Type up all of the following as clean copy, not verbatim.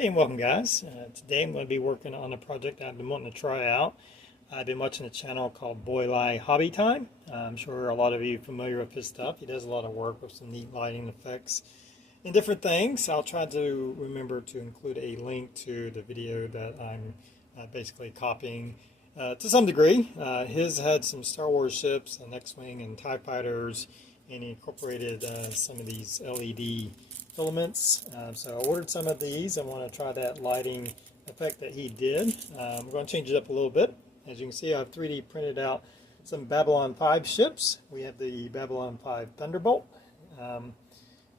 Hey and welcome guys. Today I'm going to be working on a project I've been wanting to try out. I've been watching a channel called Boylei Hobby. I'm sure a lot of you are familiar with his stuff. He does a lot of work with some neat lighting effects and different things. I'll try to remember to include a link to the video that I'm basically copying to some degree. His had some Star Wars ships, an X-Wing and TIE fighters, and he incorporated some of these LED filaments. So I ordered some of these. I want to try that lighting effect that he did. I'm going to change it up a little bit. As you can see, I've 3D printed out some Babylon 5 ships. We have the Babylon 5 Thunderbolt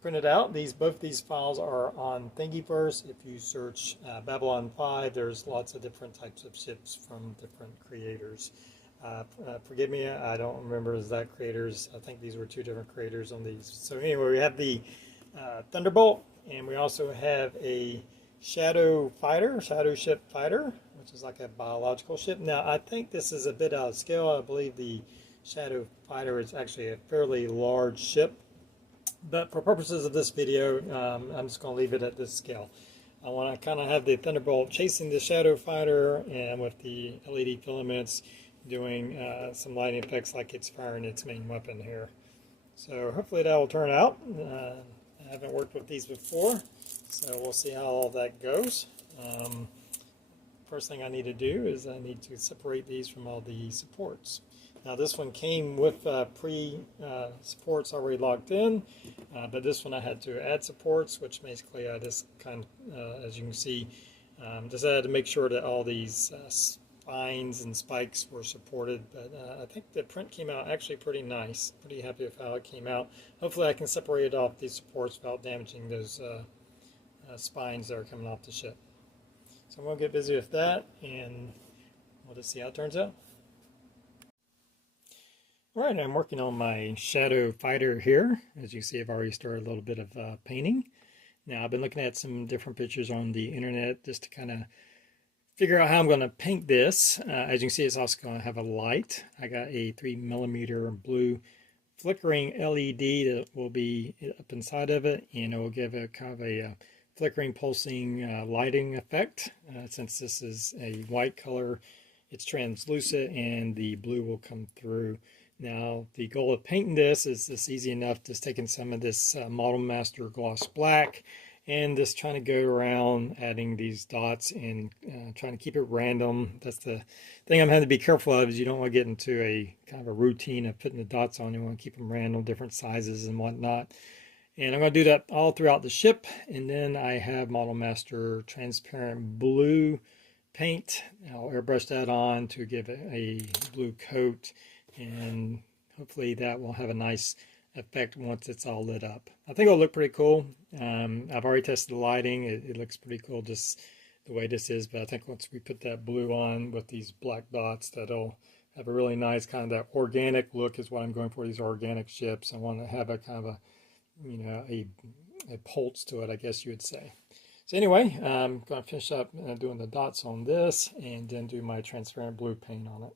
printed out. Both these files are on Thingiverse. If you search Babylon 5, there's lots of different types of ships from different creators. Forgive me, I don't remember exact creators. I think these were two different creators on these. So anyway, we have the Thunderbolt, and we also have a shadow ship fighter, which is like a biological ship. Now I think this is a bit out of scale. I believe the shadow fighter is actually a fairly large ship, but for purposes of this video, I'm just going to leave it at this scale. I want to kind of have the Thunderbolt chasing the shadow fighter, and with the LED filaments doing some lighting effects like it's firing its main weapon here. So hopefully that will turn out. I haven't worked with these before, so we'll see how all that goes. First thing I need to do is I need to separate these from all the supports. Now this one came with supports already locked in, but this one I had to add supports, which basically I just as you can see, just had to make sure that all these spines and spikes were supported. But I think the print came out actually pretty nice. Pretty happy with how it came out. Hopefully I can separate it off these supports without damaging those spines that are coming off the ship. So I'm going to get busy with that, and we'll just see how it turns out. Alright, I'm working on my shadow fighter here. As you see, I've already started a little bit of painting. Now I've been looking at some different pictures on the internet just to kind of figure out how I'm going to paint this. As you can see, it's also going to have a light. I got a 3mm blue flickering LED that will be up inside of it, and it will give a kind of a flickering, pulsing lighting effect. Since this is a white color, it's translucent and the blue will come through. Now the goal of painting this is just easy enough, just taking some of this Model Master Gloss Black and just trying to go around adding these dots and trying to keep it random. That's the thing I'm having to be careful of, is you don't want to get into a kind of a routine of putting the dots on. You want to keep them random, different sizes and whatnot. And I'm going to do that all throughout the ship. And then I have Model Master transparent blue paint. I'll airbrush that on to give it a blue coat, and hopefully that will have a nice effect once it's all lit up. I think it'll look pretty cool. I've already tested the lighting. It looks pretty cool just the way this is, but I think once we put that blue on with these black dots, that'll have a really nice kind of that organic look is what I'm going for, these organic ships. I want to have a kind of a, you know, a pulse to it, I guess you would say. So anyway, I'm going to finish up doing the dots on this and then do my transparent blue paint on it.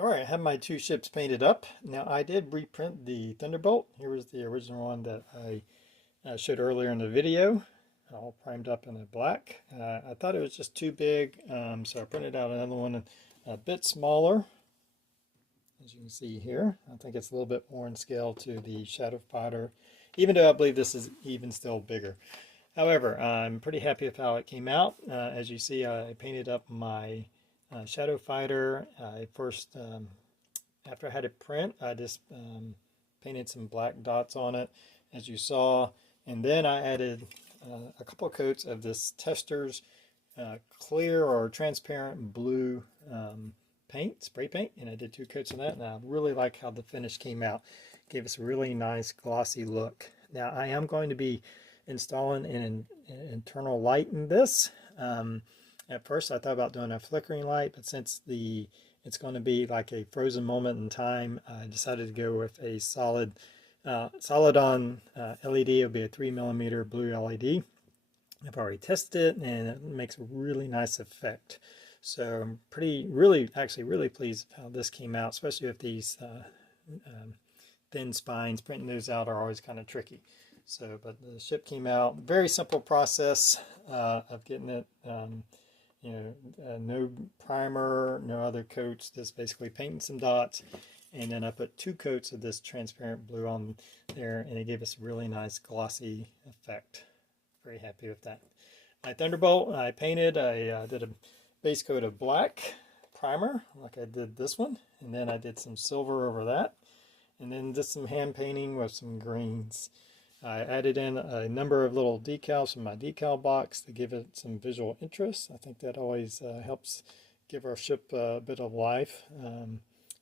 Alright, I have my two ships painted up. Now I did reprint the Thunderbolt. Here was the original one that I showed earlier in the video, all primed up in a black. I thought it was just too big, so I printed out another one a bit smaller. As you can see here, I think it's a little bit more in scale to the Shadow Fighter, even though I believe this is even still bigger. However, I'm pretty happy with how it came out. As you see, I painted up my Shadow Fighter. I first, after I had it print, I just painted some black dots on it, as you saw, and then I added a couple of coats of this Testors clear or transparent blue spray paint, and I did 2 coats of that, and I really like how the finish came out. It gave us a really nice glossy look. Now I am going to be installing an internal light in this. At first I thought about doing a flickering light, but since the it's going to be like a frozen moment in time. I decided to go with a solid on LED. It'll be a 3mm blue LED. I've already tested it, and it makes a really nice effect. So I'm actually really pleased with how this came out, especially with these thin spines. Printing those out are always kind of tricky. So, but the ship came out. Very simple process of getting it. No primer, no other coats. Just basically painting some dots, and then I put 2 coats of this transparent blue on there, and it gave us a really nice glossy effect. Very happy with that. My Thunderbolt, I painted. I did a base coat of black primer, like I did this one, and then I did some silver over that, and then did some hand painting with some greens. I added in a number of little decals from my decal box to give it some visual interest. I think that always helps give our ship a bit of life.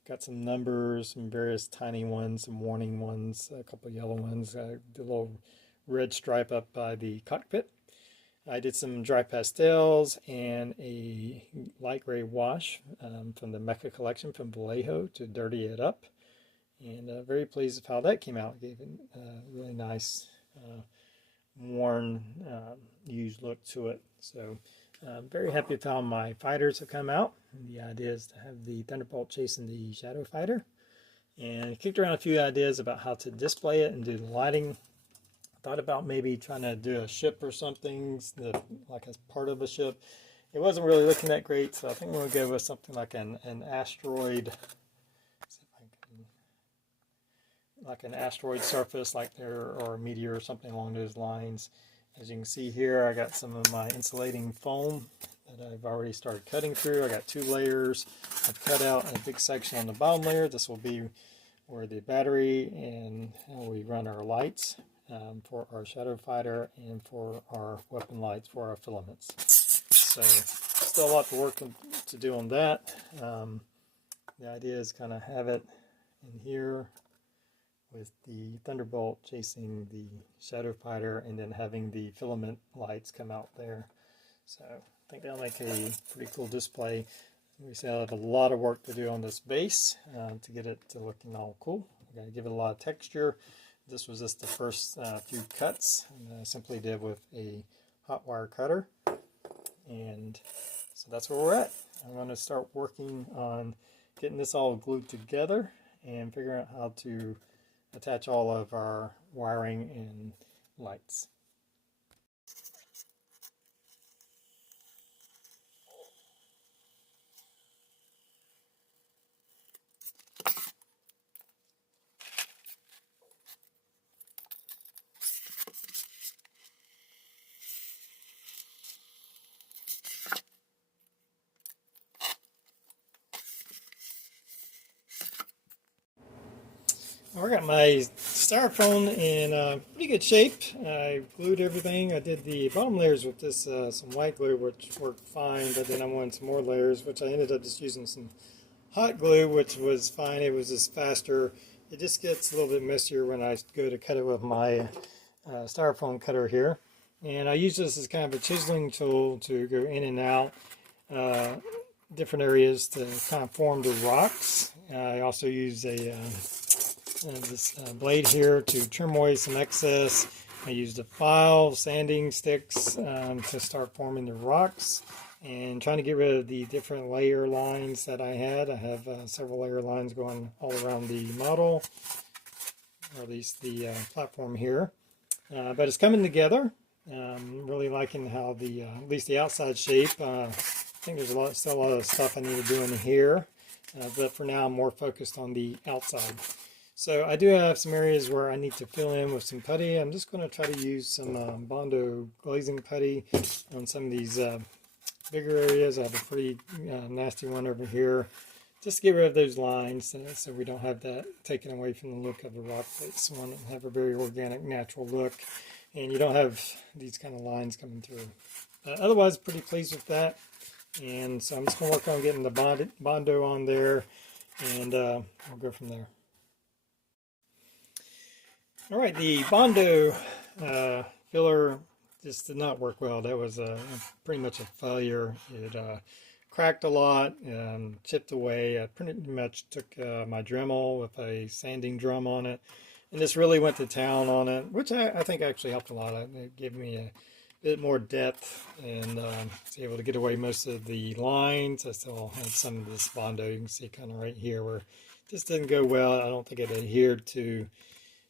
Got some numbers, some various tiny ones, some warning ones, a couple yellow ones, the little red stripe up by the cockpit. I did some dry pastels and a light gray wash from the Mecha collection from Boylei to dirty it up. And very pleased with how that came out. Gave it a really nice, worn, used look to it. So very happy with how my fighters have come out. And the idea is to have the Thunderbolt chasing the Shadow Fighter. And kicked around a few ideas about how to display it and do the lighting. Thought about maybe trying to do a ship or something, like as part of a ship. It wasn't really looking that great, so I think we're going to go with something like an asteroid. Like an asteroid surface, like there, or a meteor or something along those lines. As you can see here, I got some of my insulating foam that I've already started cutting through. I got 2 layers. I've cut out a big section on the bottom layer. This will be where the battery and we run our lights for our Shadow Fighter and for our weapon lights for our filaments. So still a lot of work to do on that. The idea is kind of have it in here with the Thunderbolt chasing the Shadow Fighter and then having the filament lights come out there. So I think that'll make a pretty cool display. We still have a lot of work to do on this base to get it to looking all cool. We're going to give it a lot of texture. This was just the first few cuts, and I simply did with a hot wire cutter. And so that's where we're at. I'm going to start working on getting this all glued together and figuring out how to attach all of our wiring and lights. I got my styrofoam in pretty good shape. I glued everything. I did the bottom layers with this some white glue, which worked fine, but then I wanted some more layers, which I ended up just using some hot glue, which was fine. It was just faster. It just gets a little bit messier when I go to cut it with my styrofoam cutter here. And I use this as kind of a chiseling tool to go in and out different areas to kind of form the rocks. I also use this blade here to trim away some excess. I used a file, sanding sticks to start forming the rocks and trying to get rid of the different layer lines that I had. I have several layer lines going all around the model, or at least the platform here. But it's coming together. Really liking how at least the outside shape. I think there's still a lot of stuff I need to do in here, but for now I'm more focused on the outside. So I do have some areas where I need to fill in with some putty. I'm just going to try to use some Bondo glazing putty on some of these bigger areas. I have a pretty nasty one over here. Just to get rid of those lines so we don't have that taken away from the look of the rock face. We want to have a very organic, natural look. And you don't have these kind of lines coming through. Otherwise, pretty pleased with that. And so I'm just going to work on getting the Bondo on there. And we'll go from there. All right, the Bondo filler just did not work well. That was pretty much a failure. It cracked a lot, chipped away. I pretty much took my Dremel with a sanding drum on it, and just really went to town on it, which I think actually helped a lot. It gave me a bit more depth and was able to get away most of the lines. I still had some of this Bondo, you can see kind of right here where it just didn't go well. I don't think it adhered to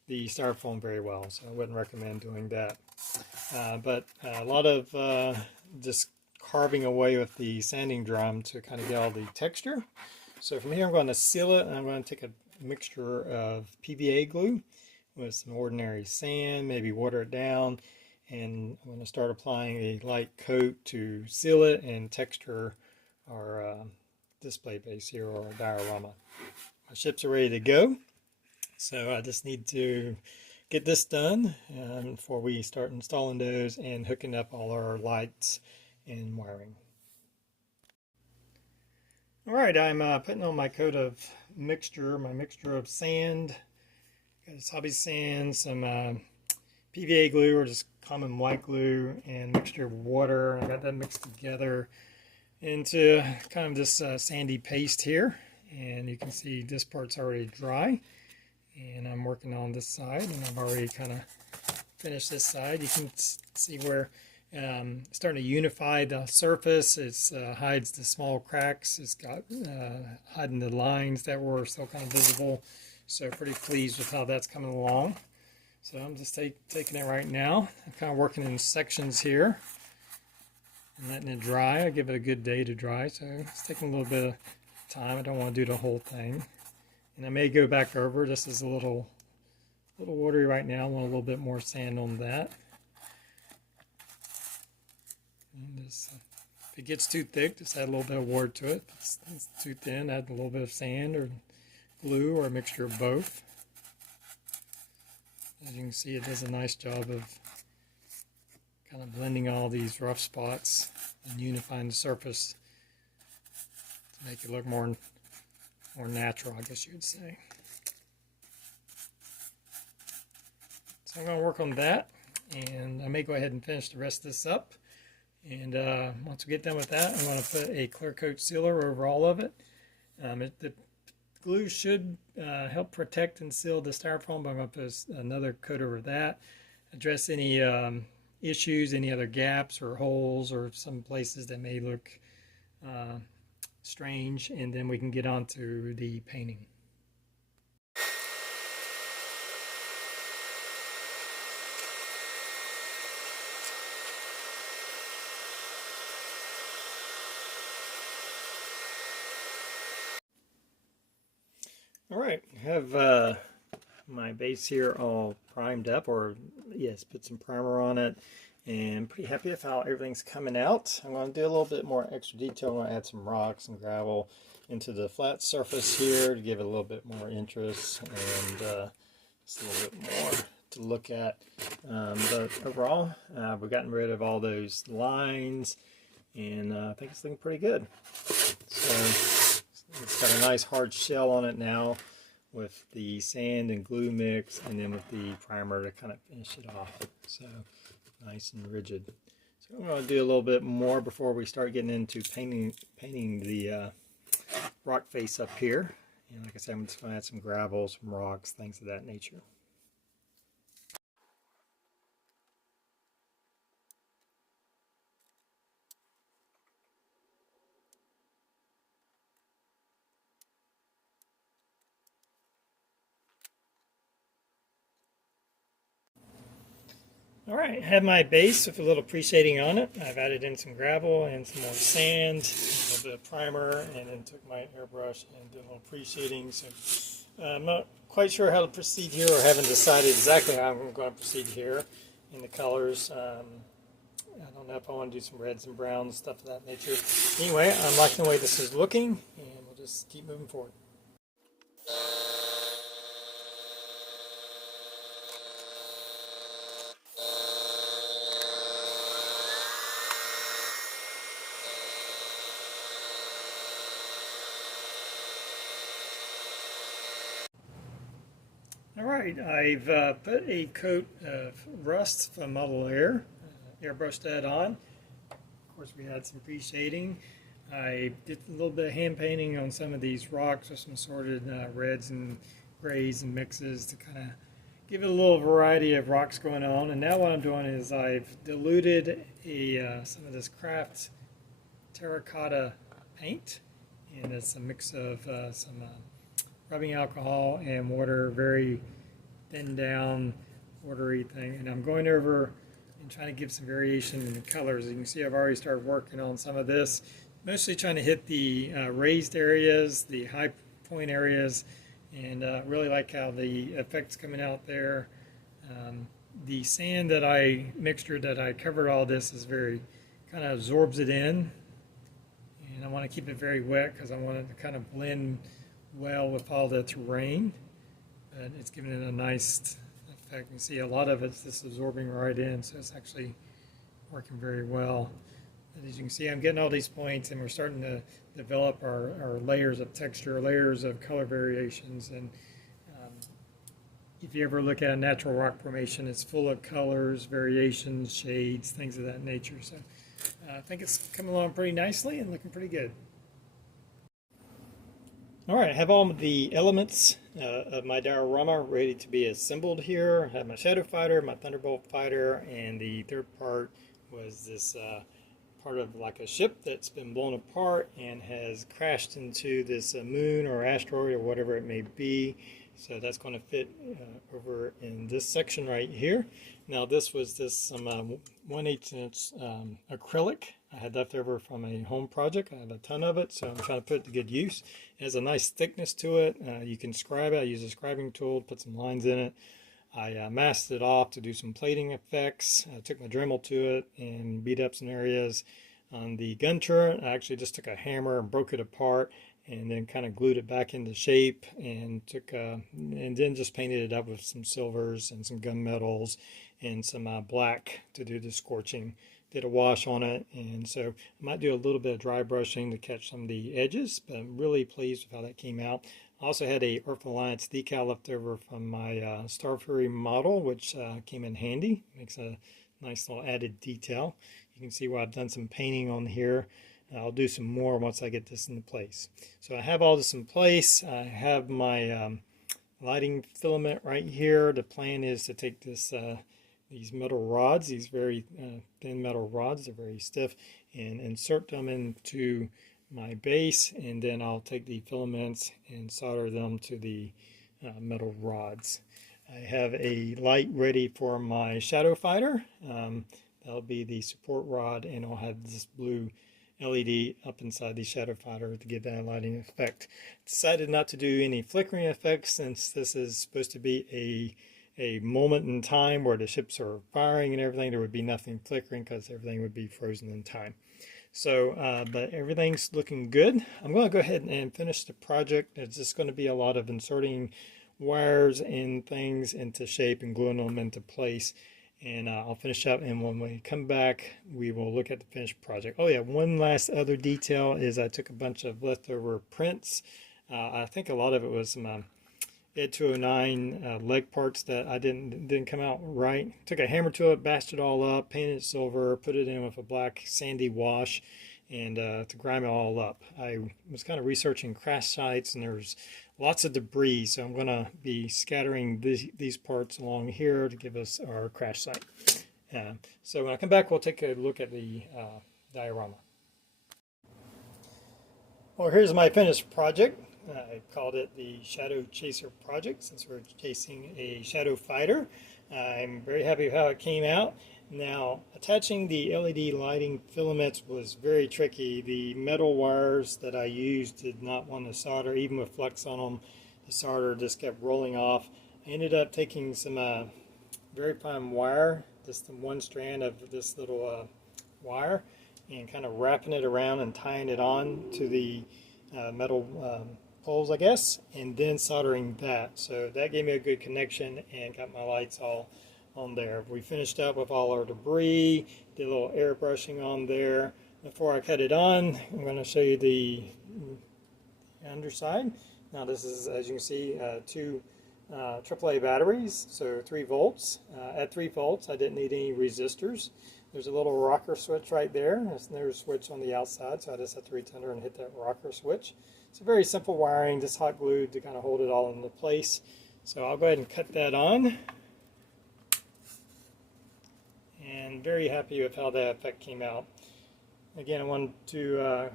the styrofoam very well, so I wouldn't recommend doing that. But a lot of just carving away with the sanding drum to kind of get all the texture. So from here I'm going to seal it, and I'm going to take a mixture of PVA glue with some ordinary sand, maybe water it down, and I'm going to start applying a light coat to seal it and texture our display base here, or diorama. My chips are ready to go, so I just need to get this done before we start installing those and hooking up all our lights and wiring. Alright, I'm putting on my coat of mixture, my mixture of sand. Got this hobby sand, some PVA glue, or just common white glue, and mixture of water. I got that mixed together into kind of this sandy paste here, and you can see this part's already dry, and I'm working on this side, and I've already kind of finished this side. You can see where starting to unify the surface. It hides the small cracks. It's got hiding the lines that were still kind of visible. So pretty pleased with how that's coming along. So I'm just taking it right now. I'm kind of working in sections here and letting it dry. I give it a good day to dry, so it's taking a little bit of time. I don't want to do the whole thing. And I may go back over. This is a little watery right now. I want a little bit more sand on that. And just, if it gets too thick, just add a little bit of water to it. If it's too thin, add a little bit of sand or glue, or a mixture of both. As you can see, it does a nice job of kind of blending all these rough spots and unifying the surface to make it look more natural, I guess you would say. So I'm going to work on that, and I may go ahead and finish the rest of this up. And once we get done with that, I'm going to put a clear coat sealer over all of it. The glue should help protect and seal the styrofoam, but I'm going to put another coat over that. Address any issues, any other gaps or holes, or some places that may look strange, and then we can get on to the painting. Alright, I have my base here all primed up, or yes, put some primer on it, and pretty happy with how everything's coming out. I'm going to do a little bit more extra detail. I'm going to add some rocks and gravel into the flat surface here to give it a little bit more interest and just a little bit more to look at. But overall, we've gotten rid of all those lines, and I think it's looking pretty good. So it's got a nice hard shell on it now with the sand and glue mix, and then with the primer to kind of finish it off. So nice and rigid. So I'm going to do a little bit more before we start getting into painting the rock face up here. And like I said, I'm just going to add some gravel, some rocks, things of that nature. Alright, I have my base with a little pre-shading on it. I've added in some gravel and some more sand, a little bit of primer, and then took my airbrush and did a little pre-shading. So I'm not quite sure how to proceed here, or haven't decided exactly how I'm going to proceed here in the colors. I don't know if I want to do some reds and browns, stuff of that nature. Anyway, I'm liking the way this is looking, and we'll just keep moving forward. Alright, I've put a coat of rust from Model Air, airbrushed that on. Of course, we had some pre-shading. I did a little bit of hand painting on some of these rocks with some assorted reds and grays and mixes to kind of give it a little variety of rocks going on. And now what I'm doing is I've diluted some of this craft terracotta paint, and it's a mix of some rubbing alcohol and water, very thin down watery thing. And I'm going over and trying to give some variation in the colors. As you can see, I've already started working on some of this, mostly trying to hit the raised areas, the high point areas, and really like how the effect's coming out there. The sand mixture that I covered all this is very, kind of absorbs it in, and I want to keep it very wet because I want it to kind of blend well with all the terrain, but it's giving it a nice effect. You can see a lot of it's just absorbing right in, so it's actually working very well. And as you can see, I'm getting all these points, and we're starting to develop our layers of texture, layers of color variations. And if you ever look at a natural rock formation, it's full of colors, variations, shades, things of that nature. So I think it's coming along pretty nicely and looking pretty good. All right, I have all of the elements of my diorama ready to be assembled here. I have my shadow fighter, my thunderbolt fighter, and the third part was this part of like a ship that's been blown apart and has crashed into this moon or asteroid or whatever it may be. So that's going to fit over in this section right here. Now this was some 1/8 inch acrylic I had left over from a home project. I have a ton of it, so I'm trying to put it to good use. It has a nice thickness to it. You can scribe it. I use a scribing tool to put some lines in it. I masked it off to do some plating effects. I took my Dremel to it and beat up some areas. On the gun turret, I actually just took a hammer and broke it apart and then kind of glued it back into shape, and then just painted it up with some silvers and some gunmetals and some black to do the scorching. Did a wash on it, and so I might do a little bit of dry brushing to catch some of the edges, but I'm really pleased with how that came out. I also had a Earth Alliance decal left over from my Star Fury model, which came in handy. Makes a nice little added detail. You can see where I've done some painting on here. I'll do some more once I get this into place. So I have all this in place. I have my lighting filament right here. The plan is to take these metal rods, these very thin metal rods, they're very stiff, and insert them into my base, and then I'll take the filaments and solder them to the metal rods. I have a light ready for my shadow fighter. That'll be the support rod, and I'll have this blue LED up inside the shadow fighter to give that lighting effect. Decided not to do any flickering effects since this is supposed to be a moment in time where the ships are firing and everything. There would be nothing flickering because everything would be frozen in time. So, but everything's looking good. I'm going to go ahead and finish the project. It's just going to be a lot of inserting wires and things into shape and gluing them into place. And I'll finish up, and when we come back, we will look at the finished project. Oh yeah, one last other detail is I took a bunch of leftover prints. I think a lot of it was some Ed 209 leg parts that I didn't come out right. Took a hammer to it, bashed it all up, painted it silver, put it in with a black sandy wash, and to grime it all up. I was kind of researching crash sites, and there's lots of debris, so I'm going to be scattering these parts along here to give us our crash site. So when I come back, we'll take a look at the diorama. Well, here's my finished project. I called it the Shadow Chaser Project since we're chasing a shadow fighter. I'm very happy with how it came out. Now, attaching the LED lighting filaments was very tricky. The metal wires that I used did not want to solder, even with flux on them. The solder just kept rolling off. I ended up taking some very fine wire, just one strand of this little wire, and kind of wrapping it around and tying it on to the metal poles, I guess, and then soldering that. So that gave me a good connection and got my lights all on there. We finished up with all our debris, did a little airbrushing on there. Before I cut it on, I'm going to show you the underside. Now this is, as you can see, two AAA batteries, so 3 volts. At 3 volts, I didn't need any resistors. There's a little rocker switch right there. There's no switch on the outside, so I just have to reach under and hit that rocker switch. It's a very simple wiring, just hot glued to kind of hold it all into place. So I'll go ahead and cut that on. And very happy with how that effect came out. Again, I wanted to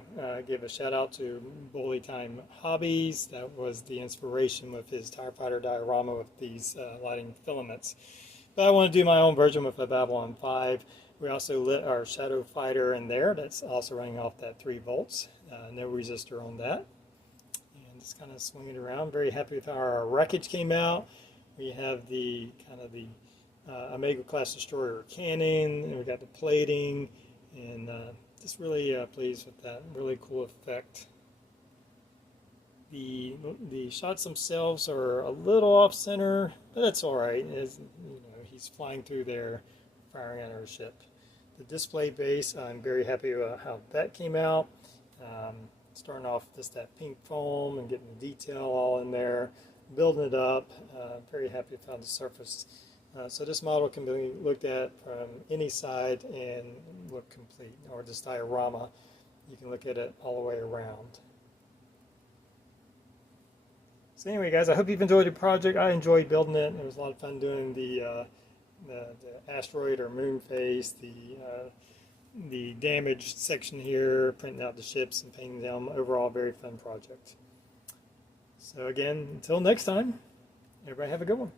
give a shout out to Boylei Hobbies. That was the inspiration with his TIE Fighter diorama with these lighting filaments. But I want to do my own version with a Babylon 5. We also lit our Shadow Fighter in there. That's also running off that 3 volts. No resistor on that. And just kind of swing it around. Very happy with how our wreckage came out. We have the kind of the Omega class destroyer cannon, and we got the plating, and just really pleased with that. Really cool effect. The shots themselves are a little off center, but that's all right. As you know, he's flying through there, firing at our ship. The display base, I'm very happy about how that came out. Starting off just that pink foam and getting the detail all in there, building it up. Very happy with how the surface. So this model can be looked at from any side and look complete, or this diorama, you can look at it all the way around. So anyway, guys, I hope you've enjoyed the project. I enjoyed building it. It was a lot of fun doing the asteroid or moon face, the damaged section here, printing out the ships and painting them. Overall, very fun project. So again, until next time, everybody have a good one.